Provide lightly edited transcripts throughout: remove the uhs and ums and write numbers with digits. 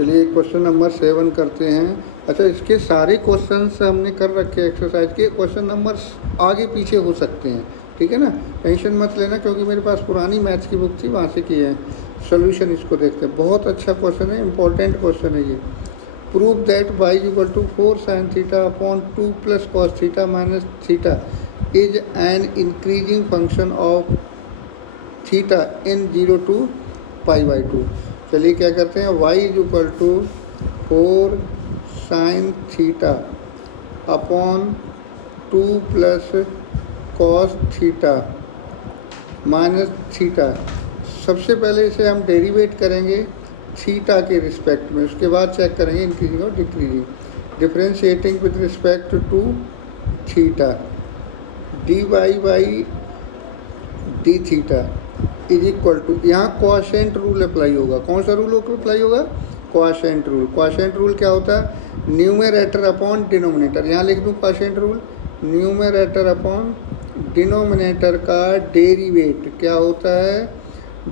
चलिए question number 7 करते हैं। अच्छा, इसके सारे क्वेश्चंस हमने कर रखे हैं एक्सरसाइज के। क्वेश्चन नंबर आगे पीछे हो सकते हैं, ठीक है ना, टेंशन मत लेना, क्योंकि मेरे पास पुरानी मैथ्स की बुक थी, वहाँ से किए हैं। सोल्यूशन इसको देखते हैं, बहुत अच्छा क्वेश्चन है, इंपॉर्टेंट क्वेश्चन है ये। Prove that y equal to 4 sin theta upon 2 plus cos theta minus theta is an increasing function of theta in 0 to π/2। चलिए क्या करते हैं, y is equal to 4 sin theta upon 2 plus cos theta minus theta. सबसे पहले इसे हम derivative करेंगे theta के रिस्पेक्ट में, उसके बाद चेक करेंगे इंक्रीजिंग और decreasing. Differentiating with respect to theta dy by d theta is equal to, यहाँ क्वोशिएंट रूल अप्लाई होगा। कौन सा रूल अप्लाई होगा? Quotient rule. क्वोशिएंट रूल क्या होता है? Numerator upon denominator. यहाँ लिख दूँ quotient rule, numerator upon denominator का डेरिवेट क्या होता है?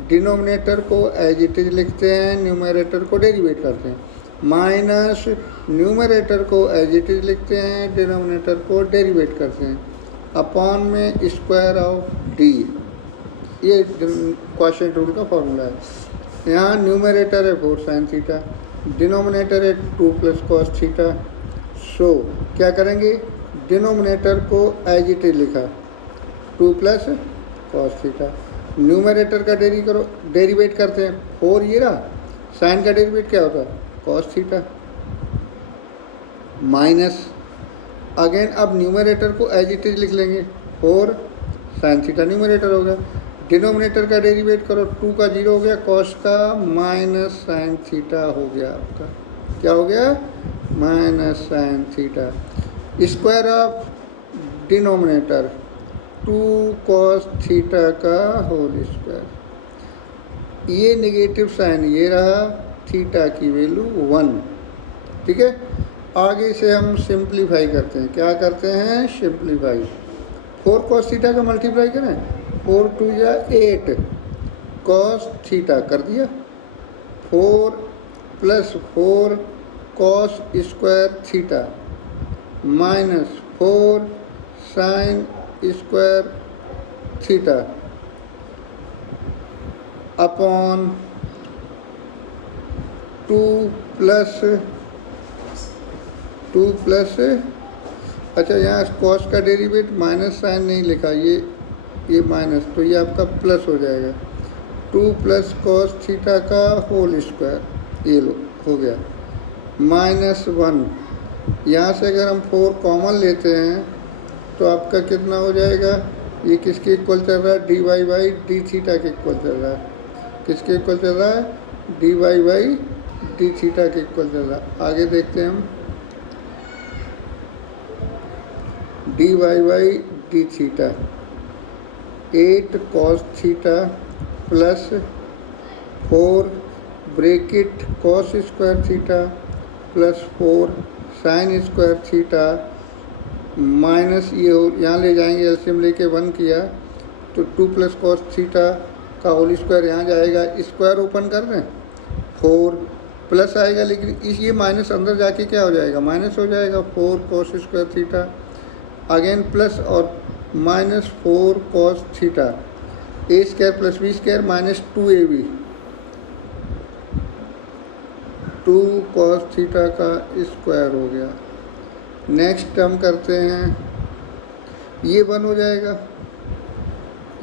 डिनोमिनेटर को एज इट इज लिखते हैं, न्यूमरेटर को डेरिवेट करते हैं, माइनस न्यूमरेटर को एज इट इज लिखते हैं, डिनोमिनेटर को डेरिवेट करते हैं, अपॉन में स्क्वायर ऑफ डी। ये क्वोशिएंट रूल का फॉर्मूला है। यहाँ न्यूमरेटर है 4 sin थीटा, डिनोमिनेटर है 2 प्लस कॉस थीटा। सो क्या करेंगे, डिनोमिनेटर को एज इट इज लिखा 2 प्लस कॉस थीटा, न्यूमरेटर का डेरिवेट करते हैं 4, ये रहा, साइन का डेरिवेट क्या होता है? कॉस थीटा, माइनस अगेन अब न्यूमरेटर को एज इट इज लिख लेंगे 4 sin थीटा, न्यूमरेटर हो गया, डिनोमिनेटर का डेरिवेट करो, 2 का 0 हो गया, कॉस का माइनस साइन थीटा हो गया आपका। क्या हो गया? Minus sine theta, square of denominator 2 cos theta का होल स्क्वायर। ये नेगेटिव साइन ये रहा, थीटा की वैल्यू 1, ठीक है। आगे से हम सिंप्लीफाई करते हैं। क्या करते हैं? सिंप्लीफाई। 4 कॉस थीटा का मल्टीप्लाई करें, 4 2 या 8 कॉस थीटा कर दिया, 4 plus 4 cos square theta minus 4 sine square theta upon 2 plus अच्छा, यहाँ कॉस का डेरिवेट माइनस साइन नहीं लिखा, ये माइनस, तो ये आपका प्लस हो जाएगा, 2 प्लस कॉस थीटा का होल स्क्वायर, ये लो हो गया, माइनस 1। यहाँ से अगर हम 4 कॉमन लेते हैं तो आपका कितना हो जाएगा? ये किसके इक्वल चल रहा है? D y by d theta के इक्वल चल रहा है। किसके इक्वल चल रहा है? D y by d theta के इक्वल चल रहा है। आगे देखते हैं हम, d y by d theta 8 cos theta plus 4 bracket cos square theta plus 4 sine square theta minus ये हो, यहाँ ले जाएंगे, एलसीएम लेके 1 किया तो 2 प्लस कॉस थीटा का होल स्क्वायर यहाँ जाएगा, स्क्वायर ओपन कर रहे हैं 4 प्लस आएगा, लेकिन इस ये माइनस अंदर जाके क्या हो जाएगा? माइनस हो जाएगा, 4 cos square theta again plus और minus 4 cos theta, a square plus b square minus 2ab, 2 cos theta का स्क्वायर हो गया। नेक्स्ट हम करते हैं, ये 1 हो जाएगा,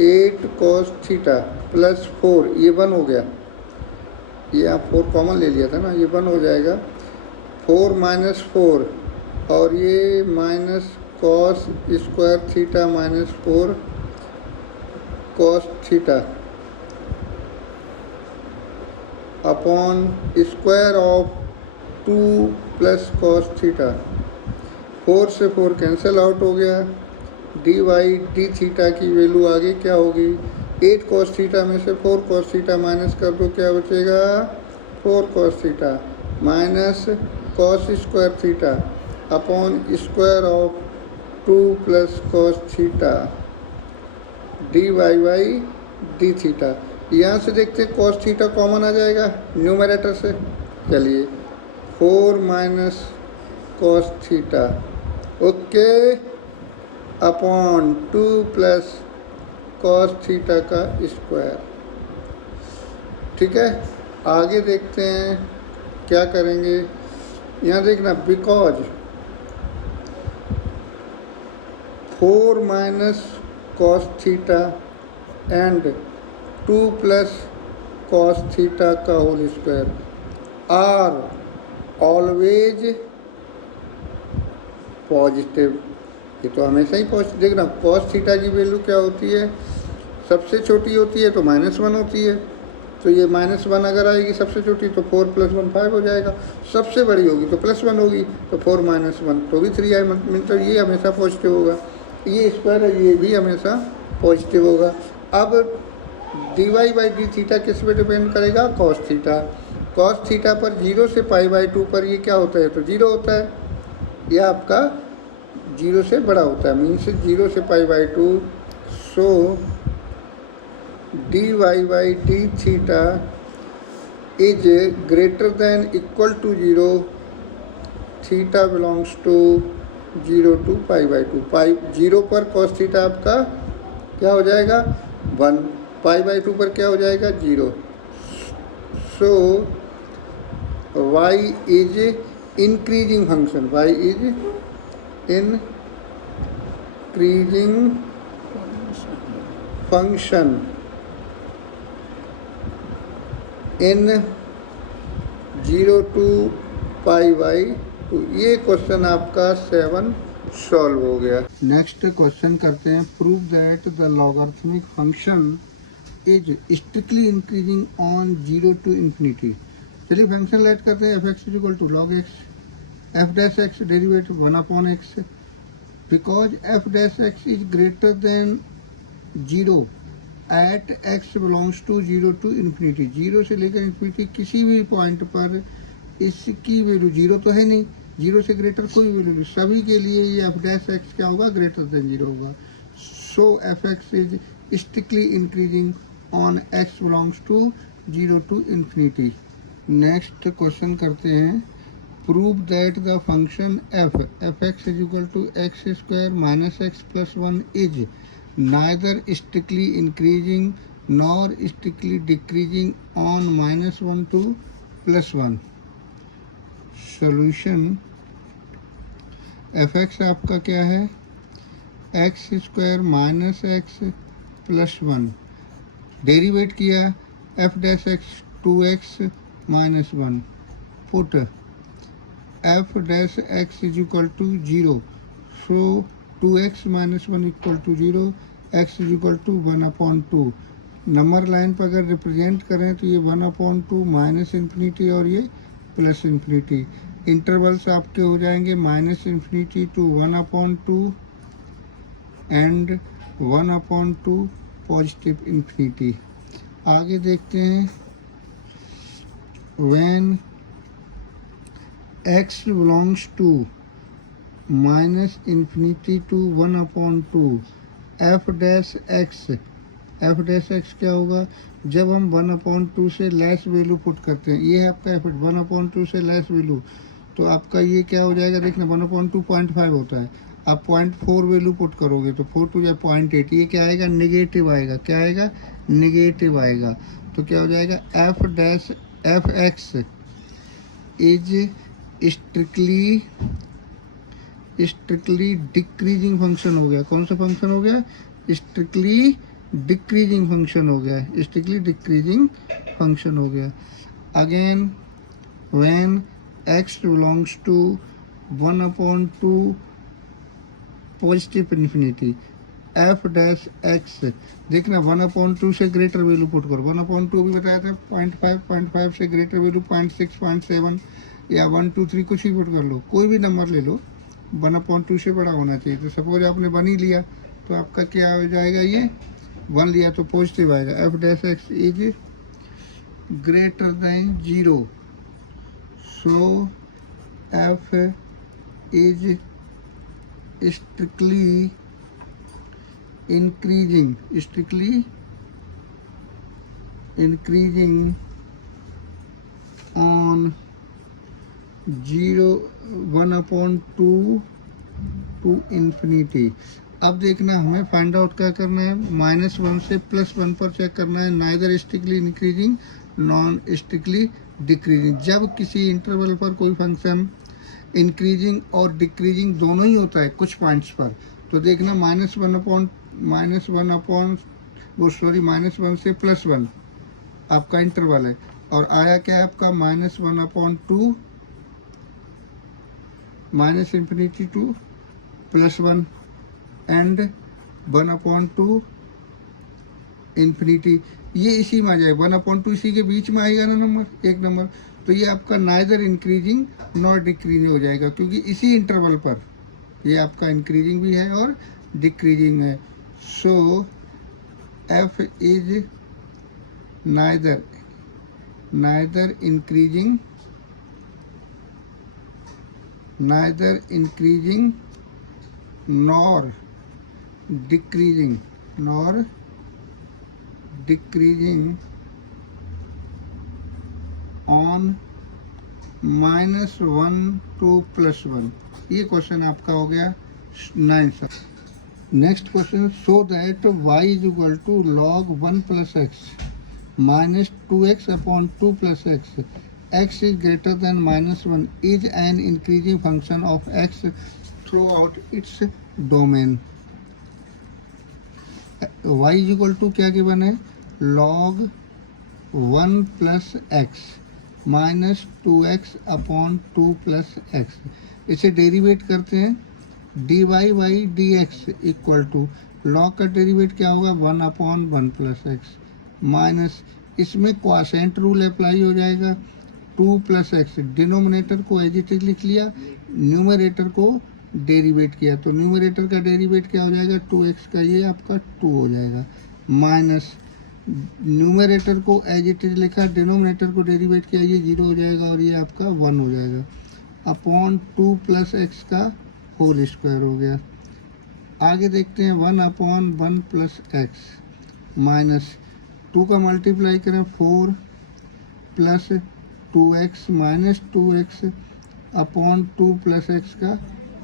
8 कॉस थीटा प्लस 4, ये 1 हो गया, ये आप 4 कॉमन ले लिया था ना, ये 1 हो जाएगा, 4 माइनस 4 और ये minus cos square theta minus 4 cos theta upon square of 2 plus cos theta, 4 से 4 कैंसिल आउट हो गया, डी वाई डी थीटा की वैल्यू आगे क्या होगी? 8 कॉस थीटा में से 4 कॉस थीटा माइनस कर दो, क्या बचेगा? 4 cos theta minus cos square theta upon square of 2 plus cos theta d y by d theta. यहाँ से देखते हैं कॉस थीटा कॉमन आ जाएगा न्यूमरेटर से, चलिए 4 minus cos theta okay upon 2 plus cos theta का स्क्वायर। ठीक है, आगे देखते हैं क्या करेंगे। यहाँ देखना because 4 minus cos theta and 2 plus cos theta का whole square are always positive. ये तो हमेशा ही पॉजिटिव। देखना कॉस थीटा की वैल्यू क्या होती है, सबसे छोटी होती है तो -1 होती है, तो ये -1 अगर आएगी सबसे छोटी तो 4 + 1 5 हो जाएगा, सबसे बड़ी होगी तो +1 होगी तो 4 - 1 तो भी 3 आए, मतलब ये हमेशा पॉजिटिव होगा। ये स्क्वायर है, ये भी हमेशा पॉजिटिव होगा। अब dy/d थीटा किस पे डिपेंड करेगा, कॉस थीटा। कॉस थीटा पर 0 से π/2 पर ये क्या होता है, तो 0 होता है, यह आपका 0 से बड़ा होता है, मीन्स 0 से π/2। So dy/d theta is greater than equal to 0, theta belongs to 0 to π/2। 0 पर कॉस थीटा आपका क्या हो जाएगा 1, π/2 पर क्या हो जाएगा 0। सो y is increasing function, y is increasing function in 0 to π/2। ये क्वेश्चन आपका 7 सॉल्व हो गया। नेक्स्ट क्वेश्चन करते हैं, prove that the logarithmic function is strictly increasing on 0 to ∞। चलिए फंक्शन लेट करते हैं, f(x) = log x, f'(x) derivative 1/x, because f'(x) is greater than 0 at x belongs to 0 to ∞। 0 से लेकर infinity किसी भी point पर इसकी वैल्यू 0 तो है नहीं, 0 से ग्रेटर कोई वैल्यू नहीं, सभी के लिए ये f'(x) क्या होगा, ग्रेटर देन 0 होगा। So f(x) is strictly increasing on x belongs to 0 to ∞। Next question करते हैं, prove that the function f(x) = x² - x + 1 is neither strictly increasing nor strictly decreasing on -1 to +1। Solution f(x) आपका क्या है, x² - x + 1, derivative किया f'(x) 2x - 1, put f'(x) = 0, सो 2x - 1 = 0, x = 1/2। Number line पर अगर represent करें तो ये 1/2 -∞ और ये +∞। इंटरवल्स आपके हो जाएंगे -∞ to 1/2 एंड 1/2 पॉजिटिव ∞। आगे देखते हैं, when x belongs to -∞ to 1/2 f'(x) क्या होगा, जब हम 1/2 से लेस वैल्यू पुट करते हैं, ये है आपका f 1/2 से लेस वैल्यू, तो आपका ये क्या हो जाएगा, देखना 1/2 0.5 होता है, आप 0.4 वैल्यू पुट करोगे तो 4 2 या 0.8, ये क्या आएगा, नेगेटिव आएगा, क्या आएगा, नेगेटिव आएगा। तो क्या हो जाएगा, f'(x) is strictly decreasing function हो गया। कौन सा फंक्शन हो गया, स्ट्रिक्टली डिक्रीजिंग फंक्शन हो गया, स्ट्रिक्टली डिक्रीजिंग फंक्शन हो गया। Again when x belongs to 1/2 positive ∞, f'(x) देखना 1/2 से ग्रेटर वैल्यू पुट करो, 1/2 भी बताया था 0.5 से ग्रेटर वैल्यू 0.6 0.7 या 1 2 3 कुछ भी पुट कर लो, कोई भी नंबर ले लो, 1/2 से बड़ा होना चाहिए। तो सपोज आपने 1 ही लिया तो आपका क्या हो जाएगा, ये 1 लिया तो पॉजिटिव आएगा। f'(x) is greater than 0, so f is strictly increasing on zero 1/2 to infinity. अब देखना हमें फाइंड आउट क्या करना है, -1 से +1 पर चेक करना है, neither strictly increasing non strictly decreasing. जब किसी इंटरवल पर कोई फंक्शन इंक्रीजिंग और डिक्रीजिंग दोनों ही होता है कुछ पॉइंट्स पर, तो देखना -1 से +1 आपका इंटरवल है, और आया क्या है आपका -1/2 -∞ टू +1 एंड 1/2 इन्फिनिटी। ये इसी में आ जाए 1/2, इसी के बीच में आएगा ना नंबर, एक नंबर, तो ये आपका नाइदर इंक्रीजिंग नॉट डिक्रीजिंग हो जाएगा, क्योंकि इसी इंटरवल पर ये आपका इंक्रीजिंग भी है और डिक्रीजिंग है। So f is neither increasing nor decreasing on -1 to +1। ये क्वेश्चन आपका हो गया 9। Next question, so that y is equal to log 1 + x -2x/2 + x, x is greater than -1 is an increasing function of x throughout its domain। y is equal to क्या given है, log 1 + x -2x/2 + x। इसे derivate करते हैं, dy/dx equal to log का derivate क्या होगा 1/1 + x minus, इसमें क्वासेंट rule apply हो जाएगा 2 + x, डिनोमिनेटर को एज इट इज लिख लिया, न्यूमरेटर को डेरिवेट किया, तो न्यूमरेटर का डेरिवेट क्या हो जाएगा 2x का, ये आपका 2 हो जाएगा, माइनस न्यूमरेटर को एज इट इज लिखा, डिनोमिनेटर को डेरिवेट किया, ये 0 हो जाएगा और ये आपका 1 हो जाएगा, अपॉन 2 + x का होल स्क्वायर हो गया। आगे देखते हैं 1/1 + x माइनस 2 का मल्टीप्लाई करें 4 + 2x -2x अपॉन 2 + x का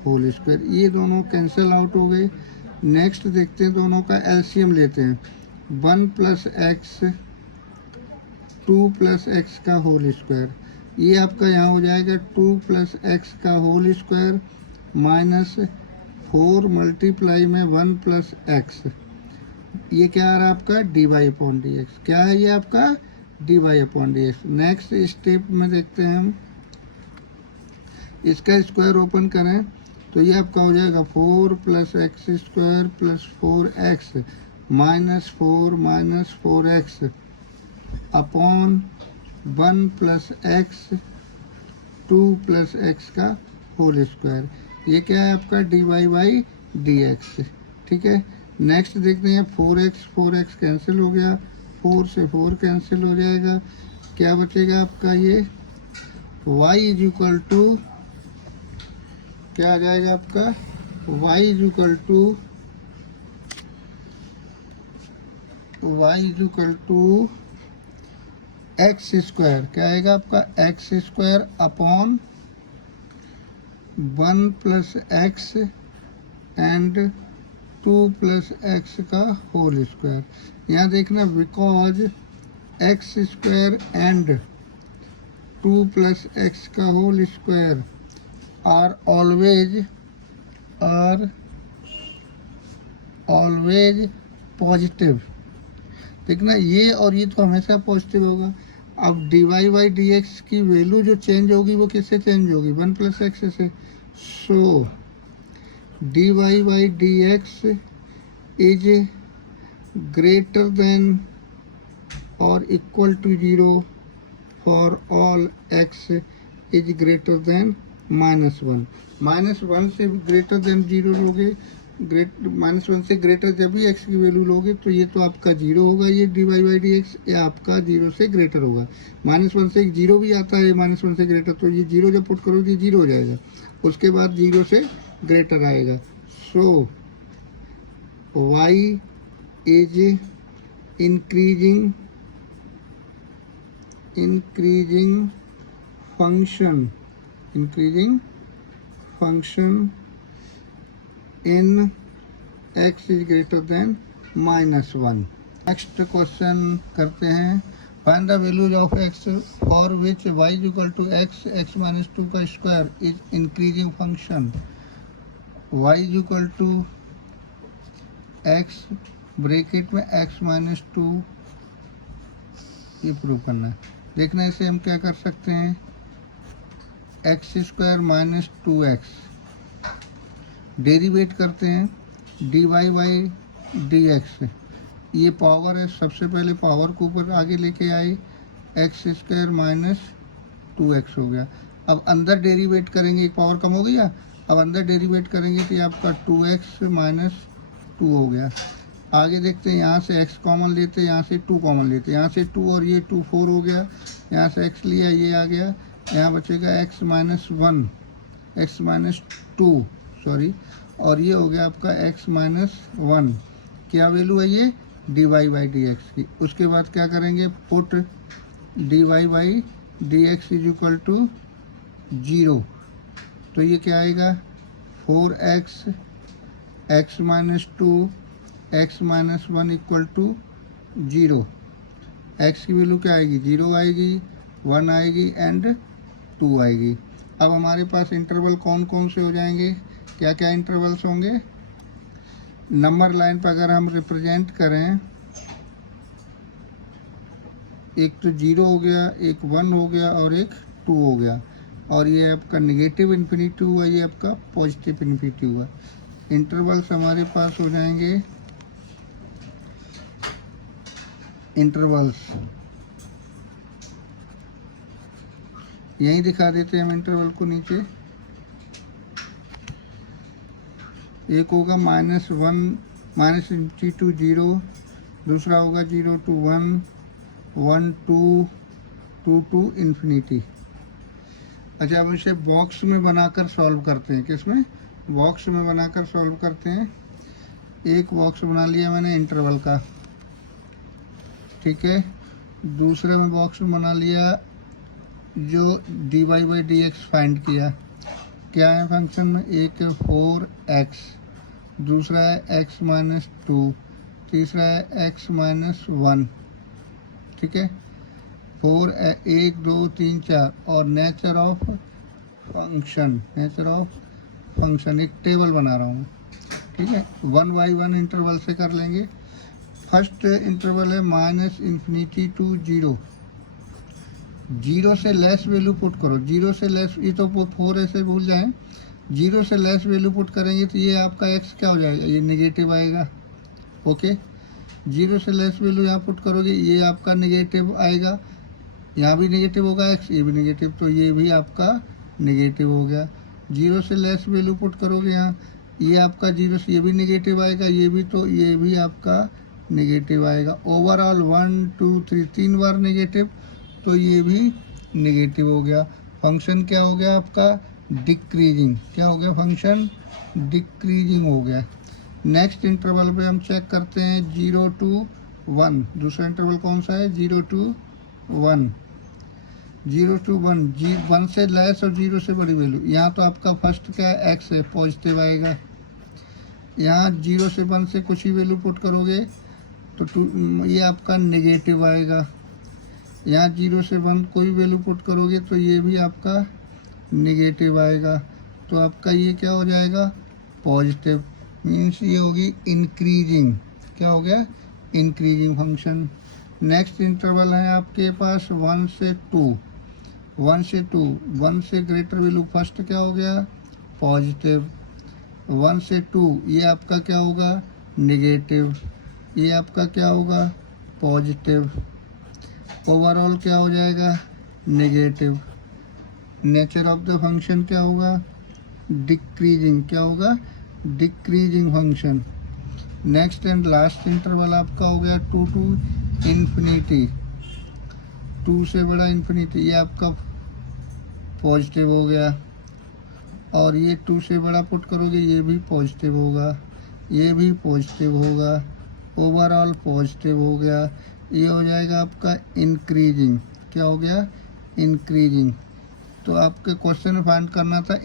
होल स्क्वायर, ये दोनों कैंसिल आउट हो गए। नेक्स्ट देखते हैं, दोनों का एलसीएम लेते हैं, 1 + x 2 + x का होल स्क्वायर, ये आपका यहाँ हो जाएगा 2 + x का होल स्क्वायर माइनस 4 मल्टीप्लाई में 1 + x, ये क्या आ रहा है आपका dy/dx, क्या है ये आपका dy/dx। नेक्स्ट स्टेप में देखते हैं हम, इसका स्क्वायर ओपन करें तो ये आपका हो जाएगा 4 + x² + 4x -4 - 4x upon 1 + x 2 + x का होल स्क्वायर, ये क्या है आपका dy/dx। ठीक है, नेक्स्ट देखते हैं 4x कैंसिल हो गया, 4 से 4 कैंसिल हो जाएगा, क्या बचेगा आपका ये y इज इक्वल टू क्या आ जाएगा आपका y is equal to x², क्या आएगा आपका x² upon 1 + x and 2 + x का होल स्क्वायर। यहाँ देखना, बिकॉज x² एंड 2 + x का whole square are always positive. देखना, ये और ये तो हमेशा पॉजिटिव होगा। अब dy/dx की वैल्यू जो चेंज होगी वो किससे चेंज होगी 1 + x से, so dy/dx is greater than और equal to 0 for all x is greater than -1। -1 से ग्रेटर देन 0 लोगे, -1 से ग्रेटर जब भी x की वैल्यू लोगे तो ये तो आपका 0 होगा, ये dy/dx, या आपका 0 से ग्रेटर होगा। -1 से 0 भी आता है, -1 से ग्रेटर, तो ये 0 जब पुट करोगे 0 हो जाएगा, उसके बाद 0 से ग्रेटर आएगा। So y is increasing function increasing function in x is greater than -1। Next question करते हैं, find the values of x for which y is equal to x, x minus 2 का square is increasing function, y is equal to x bracket में x minus 2, ये prove करना है। देखना इसे हम क्या कर सकते हैं, x square minus 2x derivative करते हैं dy बाई डी एक्स, ये पावर है, सबसे पहले पावर को ऊपर आगे लेके आए, एक्स स्क्वायर माइनस 2x हो गया। अब अंदर डेरिवेट करेंगे, एक पावर कम हो गया, अब अंदर डेरिवेट करेंगे तो ये आपका 2x माइनस 2 हो गया। आगे देखते हैं, यहाँ से x कॉमन लेते हैं, यहाँ से 2 कॉमन लेते हैं, यहाँ से 2 और ये 2 4 हो गया, यहाँ से x लिया, ये आ गया, यहाँ बचेगा x minus 1, x minus 2 sorry, और ये हो गया आपका x माइनस 1। क्या वैल्यू है ये, dy बाई डी एक्स की। उसके बाद क्या करेंगे, put dy by d x is equal to 0, तो ये क्या आएगा 4x x minus 2 x minus 1 equal to 0। x की वैल्यू क्या आएगी, 0 आएगी, 1 आएगी एंड 2 आएगी। अब हमारे पास इंटरवल कौन कौन से हो जाएंगे, क्या क्या इंटरवल्स होंगे, नंबर लाइन पर अगर हम रिप्रेजेंट करें, एक तो 0 हो गया, एक 1 हो गया और एक 2 हो गया, और ये आपका नेगेटिव इन्फिनिटी हुआ, ये आपका पॉजिटिव इन्फिनिटी हुआ। इंटरवल्स हमारे पास हो जाएंगे, इंटरवल्स यहीं दिखा देते हैं हम इंटरवल को नीचे, एक होगा -1 माइनस इंफिनिटी टू 0, दूसरा होगा 0 टू 1, 1 टू 2 टू इन्फिनिटी। अच्छा, अब इसे बॉक्स में बनाकर सॉल्व करते हैं, किसमें, बॉक्स में बनाकर सॉल्व करते हैं। एक बॉक्स बना लिया मैंने इंटरवल का, ठीक है, दूसरे में बॉक्स में बना लिया जो dy by d x find किया, क्या है फंक्शन में, एक 4x, दूसरा है x माइनस 2, तीसरा है x माइनस 1, ठीक है, 4 1 2 3 4, और nature of function, nature of function एक टेबल बना रहा हूँ, ठीक है, 1 बाई 1 इंटरवल से कर लेंगे। फर्स्ट इंटरवल है माइनस इन्फिनिटी टू 0, 0 से लेस वैल्यू पुट करो, 0 से लेस, ये तो 4 ऐसे भूल जाएं, 0 से लेस वैल्यू पुट करेंगे तो ये आपका x क्या हो जाएगा, ये नेगेटिव आएगा, ओके, 0 से लेस वैल्यू यहाँ पुट करोगे, ये आपका नेगेटिव आएगा, यहाँ भी नेगेटिव होगा x, ये भी नेगेटिव, तो ये भी आपका नेगेटिव हो गया। 0 से लेस वैल्यू पुट करोगे यहाँ, ये आपका 0 से, ये भी नेगेटिव आएगा, ये भी, तो ये भी आपका नेगेटिव आएगा। ओवरऑल 1 2 3 3 बार नेगेटिव, तो ये भी नेगेटिव हो गया। फंक्शन क्या हो गया आपका, डिक्रीजिंग, क्या हो गया, फंक्शन डिक्रीजिंग हो गया। नेक्स्ट इंटरवल पे हम चेक करते हैं 0 टू 1, दूसरा इंटरवल कौन सा है, 0 टू 1, 0 टू 1, 1 से लेस और 0 से बड़ी वैल्यू। यहाँ तो आपका फर्स्ट क्या है, x है, पॉजिटिव आएगा। यहाँ 0 से 1 से कुछ ही वैल्यू पुट करोगे तो ये आपका नेगेटिव आएगा। यहाँ 0 से 1 कोई वैल्यू पुट करोगे तो ये भी आपका नेगेटिव आएगा, तो आपका ये क्या हो जाएगा, पॉजिटिव, मीन्स ये होगी इंक्रीजिंग, क्या हो गया, इंक्रीजिंग फंक्शन। नेक्स्ट इंटरवल है आपके पास 1 से 2, 1 से 2, 1 से ग्रेटर वैल्यू, फर्स्ट क्या हो गया, पॉजिटिव, 1 से 2 ये आपका क्या होगा, नेगेटिव, ये आपका क्या होगा, पॉजिटिव, ओवरऑल क्या हो जाएगा, negative. Nature of the function क्या होगा, डिक्रीजिंग, क्या होगा, decreasing function. Next and last interval आपका हो गया 2 टू इन्फिनिटी, 2 से बड़ा इन्फिनिटी, ये आपका पॉजिटिव हो गया, और ये 2 से बड़ा पुट करोगे ये भी पॉजिटिव होगा, ये भी पॉजिटिव होगा, ओवरऑल पॉजिटिव हो गया। ये हो जाएगा आपका इंक्रीजिंग, क्या हो गया, इंक्रीजिंग। तो आपके क्वेश्चन में फाइंड करना था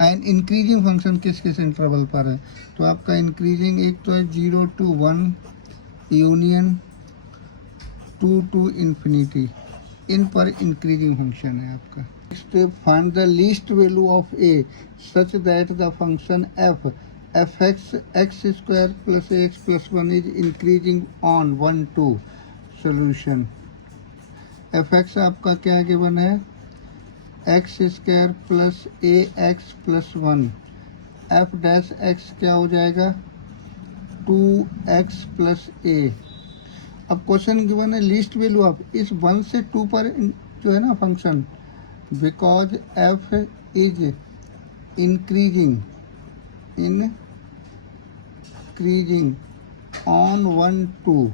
एन इंक्रीजिंग फंक्शन किस किस इंटरवल पर है। तो आपका इंक्रीजिंग एक तो है 0 to 1 यूनियन 2 to इन्फिनिटी, इन पर इंक्रीजिंग फंक्शन है आपका। Next, find the least value of a such that the function f x x square plus x plus 1 is increasing on 1 2। Solution, f x आपका क्या given है, x square plus a x plus 1, f dash x क्या हो जाएगा 2x plus a. अब question given है least value of इस 1 से 2 पर जो है ना function, because f is increasing on 1 2,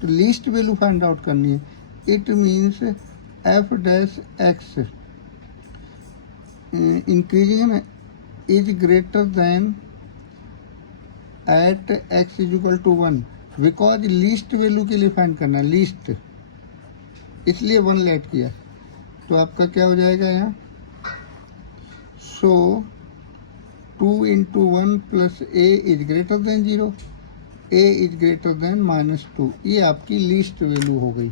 तो लीस्ट वैल्यू फाइंड आउट करनी है। It means f dash x increasing है ना, is greater than at x is equal to 1, because least value के लिए फाइंड करना है, लीस्ट, इसलिए 1 लेट किया। तो आपका क्या हो जाएगा यहाँ, सो 2 into 1 plus A is greater than 0, A is greater then -2, ये आपकी लीस्ट वैल्यू हो गई।